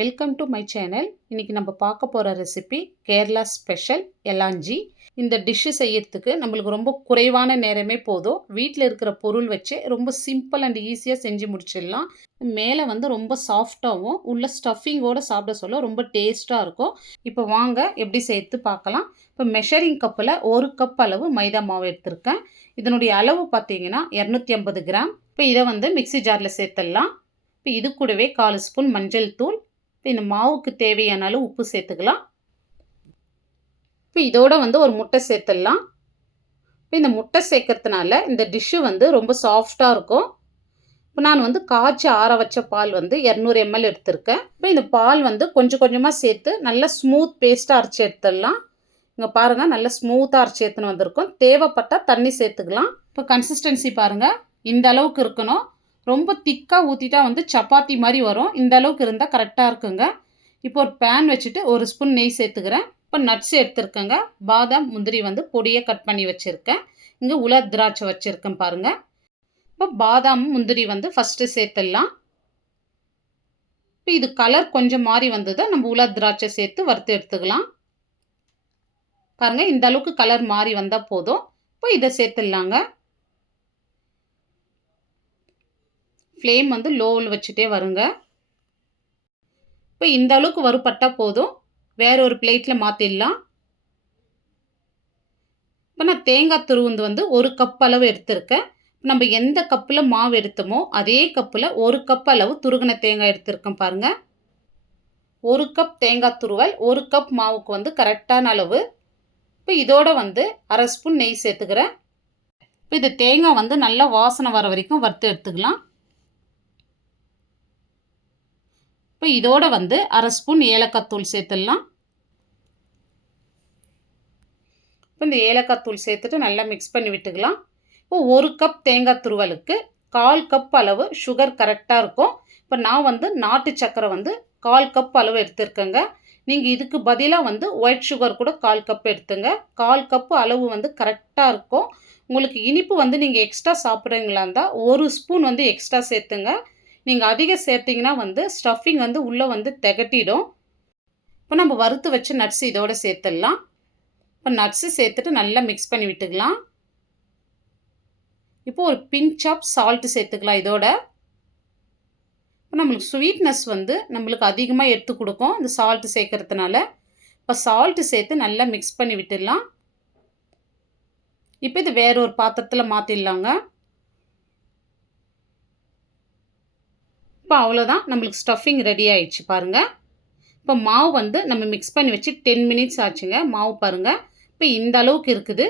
Welcome to my channel இன்றைக்கி நம்ம பார்க்க போகிற ரெசிபி கேரளா ஸ்பெஷல் எலாஞ்சி இந்த டிஷ்ஷு செய்யறதுக்கு நம்மளுக்கு ரொம்ப குறைவான நேரமே போதும். வீட்டில் இருக்கிற பொருள் வச்சு ரொம்ப சிம்பிள் அண்ட் ஈஸியாக செஞ்சு முடிச்சிடலாம். மேலே வந்து ரொம்ப சாஃப்டாகவும் உள்ள ஸ்டஃபிங்கோடு சாப்பிட சொல்ல ரொம்ப டேஸ்ட்டாக இருக்கும். இப்போ வாங்க எப்படி சேர்த்து பார்க்கலாம். இப்போ மெஷரிங் கப்பில் ஒரு கப் அளவு மைதா மாவு எடுத்திருக்கேன். இதனுடைய அளவு பார்த்தீங்கன்னா இரநூத்தி ஐம்பது கிராம். இப்போ இதை வந்து மிக்சி ஜாரில் சேர்த்துடலாம். இப்போ இது கூடவே கால் ஸ்பூன் மஞ்சள் தூள் இப்போ இந்த மாவுக்கு தேவையான அளவு உப்பு சேர்த்துக்கலாம். இப்போ இதோட வந்து ஒரு முட்டை சேர்த்துடலாம். இப்போ இந்த முட்டை சேர்க்கறதுனால இந்த டிஷ்ஷு வந்து ரொம்ப சாஃப்டாக இருக்கும். இப்போ நான் வந்து காய்ச்சி ஆற வச்ச பால் வந்து இரநூறு எம்எல் எடுத்திருக்கேன். இப்போ இந்த பால் வந்து கொஞ்சம் கொஞ்சமாக சேர்த்து நல்லா ஸ்மூத் பேஸ்ட்டாக அரைச்சி எடுத்துடலாம். இங்கே பாருங்கள் நல்லா ஸ்மூத்தாக அரைச்சி எடுத்துன்னு வந்திருக்கும். தேவைப்பட்டால் தண்ணி சேர்த்துக்கலாம். இப்போ கன்சிஸ்டன்சி பாருங்கள் இந்த அளவுக்கு இருக்கணும். ரொம்ப திக்காக ஊற்றிட்டா வந்து சப்பாத்தி மாதிரி வரும். இந்த அளவுக்கு இருந்தால் கரெக்டாக இருக்குங்க. இப்போ ஒரு பேன் வச்சுட்டு ஒரு ஸ்பூன் நெய் சேர்த்துக்கிறேன். இப்போ நட்ஸ் எடுத்துருக்கேங்க. பாதாம் முந்திரி வந்து பொடியை கட் பண்ணி வச்சுருக்கேன். இங்கே உலர் திராட்சை வச்சுருக்கேன் பாருங்கள் இப்போ பாதாம் முந்திரி வந்து ஃபஸ்ட்டு சேர்த்துடலாம். இப்போ இது கலர் கொஞ்சம் மாறி வந்ததை நம்ம உலர் திராட்சை சேர்த்து வறுத்து எடுத்துக்கலாம். பாருங்கள் இந்த அளவுக்கு கலர் மாறி வந்தால் போதும். இப்போ இதை சேர்த்துடலாங்க. ஃப்ளேம் வந்து லோவில் வச்சுட்டே வருங்க. இப்போ இந்த அளவுக்கு வறுப்பட்டால் போதும். வேற ஒரு பிளேட்டில் மாற்றிடலாம் இப்போ நான் தேங்காய் துருவுந்து வந்து ஒரு கப் அளவு எடுத்திருக்கேன். நம்ம எந்த கப்பில் மாவு எடுத்தோமோ அதே கப்பில் ஒரு கப் அளவு துருகின தேங்காய் எடுத்திருக்கேன் பாருங்கள் ஒரு கப் தேங்காய் துருவல் ஒரு கப் மாவுக்கு வந்து கரெக்டான அளவு. இப்போ இதோட வந்து அரை ஸ்பூன் நெய் சேர்த்துக்கிறேன். இப்போ இது தேங்காய் வந்து நல்லா வாசனை வர வரைக்கும் வறுத்து எடுத்துக்கலாம். இப்போ இதோட வந்து அரை ஸ்பூன் ஏலக்காய் தூள் சேர்த்துடலாம். இப்போ இந்த ஏலக்காய் தூள் சேர்த்துட்டு நல்லா மிக்ஸ் பண்ணி விட்டுக்கலாம். இப்போ ஒரு கப் தேங்காய் துருவலுக்கு கால் கப் அளவு சுகர் கரெக்டாக இருக்கும். இப்போ நான் வந்து நாட்டு சக்கரை வந்து கால் கப் அளவு எடுத்துருக்கேங்க. நீங்கள் இதுக்கு பதிலாக வந்து ஒயிட் சுகர் கூட கால் கப் எடுத்துங்க. கால் கப்பு அளவு வந்து கரெக்டாக இருக்கும். உங்களுக்கு இனிப்பு வந்து நீங்கள் எக்ஸ்ட்ரா சாப்பிட்றீங்களா இருந்தால் ஒரு ஸ்பூன் வந்து எக்ஸ்ட்ரா சேர்த்துங்க. நீங்கள் அதிகம் சேர்த்திங்கன்னா வந்து ஸ்டஃபிங் வந்து உள்ளே வந்து திகட்டிடும். இப்போ நம்ம வறுத்து வச்ச நட்ஸ் இதோடு சேர்த்துடலாம். இப்போ நட்ஸு சேர்த்துட்டு நல்லா மிக்ஸ் பண்ணி விட்டுக்கலாம். இப்போ ஒரு பிஞ்ச் ஆஃப் சால்ட்டு சேர்த்துக்கலாம் இதோட. இப்போ நம்மளுக்கு ஸ்வீட்னஸ் வந்து நம்மளுக்கு அதிகமாக எடுத்து கொடுக்கும் இந்த சால்ட்டு சேர்க்கறதுனால. இப்போ சால்ட்டு சேர்த்து நல்லா மிக்ஸ் பண்ணி விட்டுடலாம். இப்போ இது வேற ஒரு பாத்திரத்தில் மாற்றிடலாங்க இப்போ அவ்வளோதான். நம்மளுக்கு ஸ்டஃபிங் ரெடி ஆயிடுச்சு பாருங்கள் இப்போ மாவு வந்து நம்ம மிக்ஸ் பண்ணி வச்சு டென் மினிட்ஸ் ஆச்சுங்க. மாவு பாருங்கள் இப்போ இந்த அளவுக்கு இருக்குது.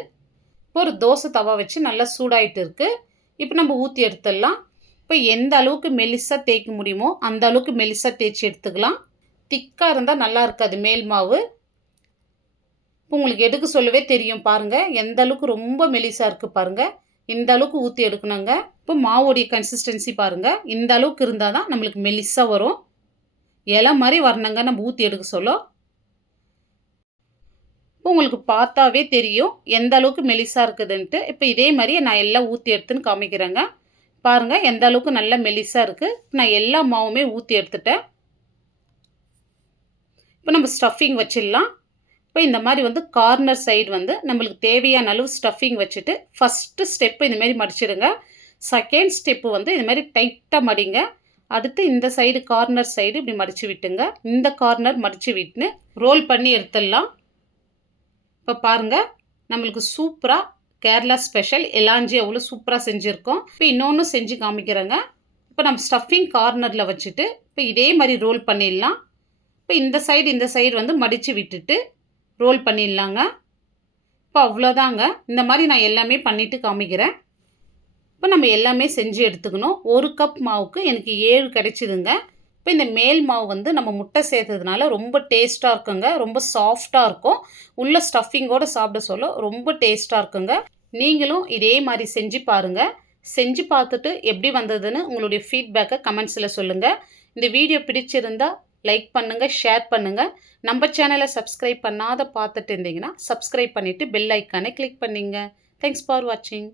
இப்போ ஒரு தோசை தவா வச்சு நல்லா சூடாயிட்டு இருக்குது இப்போ நம்ம ஊற்றி எடுத்துடலாம். இப்போ எந்த அளவுக்கு மெலிசாக தேய்க்க முடியுமோ அந்த அளவுக்கு மெலிசாக தேய்ச்சி எடுத்துக்கலாம். திக்காக இருந்தால் நல்லா இருக்காது மேல் மாவு. இப்போ உங்களுக்கு எதுக்கு சொல்லவே தெரியும் பாருங்கள் எந்த அளவுக்கு ரொம்ப மெலிசாக இருக்குது பாருங்கள் இந்த அளவுக்கு ஊற்றி எடுக்கணுங்க. இப்போ மாவோடைய கன்சிஸ்டன்சி பாருங்கள் இந்த அளவுக்கு இருந்தால் தான் நம்மளுக்கு மெலிசாக வரும். இலை மாதிரி வரணுங்க. நம்ம ஊற்றி எடுக்க சொல்ல. இப்போ உங்களுக்கு பார்த்தாவே தெரியும் எந்த அளவுக்கு மெலிசாக இருக்குதுன்ட்டு. இப்போ இதே மாதிரியே நான் எல்லாம் ஊற்றி எடுத்துன்னு காமிக்கிறேங்க. பாருங்கள் எந்த அளவுக்கு நல்ல மெலிசாக இருக்குது நான் எல்லா மாவுமே ஊற்றி எடுத்துட்டேன். இப்போ நம்ம ஸ்டஃபிங் வச்சிடலாம். இப்போ இந்த மாதிரி வந்து கார்னர் சைடு வந்து நம்மளுக்கு தேவையான அளவு ஸ்டஃபிங் வச்சுட்டு ஃபஸ்ட்டு ஸ்டெப்பு இந்தமாரி மடிச்சிடுங்க. செகண்ட் ஸ்டெப்பு வந்து இது மாதிரி டைட்டாக மடிங்க. அடுத்து இந்த சைடு கார்னர் சைடு இப்படி மடித்து விட்டுங்க. இந்த கார்னர் மடித்து விட்டுன்னு ரோல் பண்ணி எடுத்துடலாம். இப்போ பாருங்கள் நம்மளுக்கு சூப்பராக கேரளா ஸ்பெஷல் எலாஞ்சி அவ்வளோ சூப்பராக செஞ்சுருக்கோம். இப்போ இன்னொன்று செஞ்சு காமிக்கிறேங்க. இப்போ நம்ம ஸ்டஃபிங் கார்னரில் வச்சுட்டு இப்போ இதே மாதிரி ரோல் பண்ணிடலாம். இப்போ இந்த சைடு இந்த சைடு வந்து மடித்து விட்டுட்டு ரோல் பண்ணிடலாங்க. இப்போ அவ்வளோதாங்க. இந்த மாதிரி நான் எல்லாமே பண்ணிவிட்டு காமிக்கிறேன். இப்போ நம்ம எல்லாமே செஞ்சு எடுத்துக்கணும். ஒரு கப் மாவுக்கு எனக்கு ஏழு கிடைச்சிதுங்க. இப்போ இந்த மேல் மாவு வந்து நம்ம முட்டை சேர்த்ததுனால ரொம்ப டேஸ்ட்டாக இருக்குங்க. ரொம்ப சாஃப்டாக இருக்கும். உள்ள ஸ்டஃபிங்கோடு சாப்பிட சொல்ல ரொம்ப டேஸ்ட்டாக இருக்குங்க. நீங்களும் இதே மாதிரி செஞ்சு பாருங்கள் செஞ்சு பார்த்துட்டு எப்படி வந்ததுன்னு உங்களுடைய ஃபீட்பேக்கை கமெண்ட்ஸில் சொல்லுங்கள் இந்த வீடியோ பிடிச்சிருந்தால் லைக் பண்ணுங்கள் ஷேர் பண்ணுங்கள் நம்ம சேனலை சப்ஸ்கிரைப் பண்ணாத பார்த்துட்டு இருந்தீங்கன்னா சப்ஸ்கிரைப் பண்ணிவிட்டு பெல் ஐக்கானை கிளிக் பண்ணிங்க. தேங்க்ஸ் ஃபார் வாட்சிங்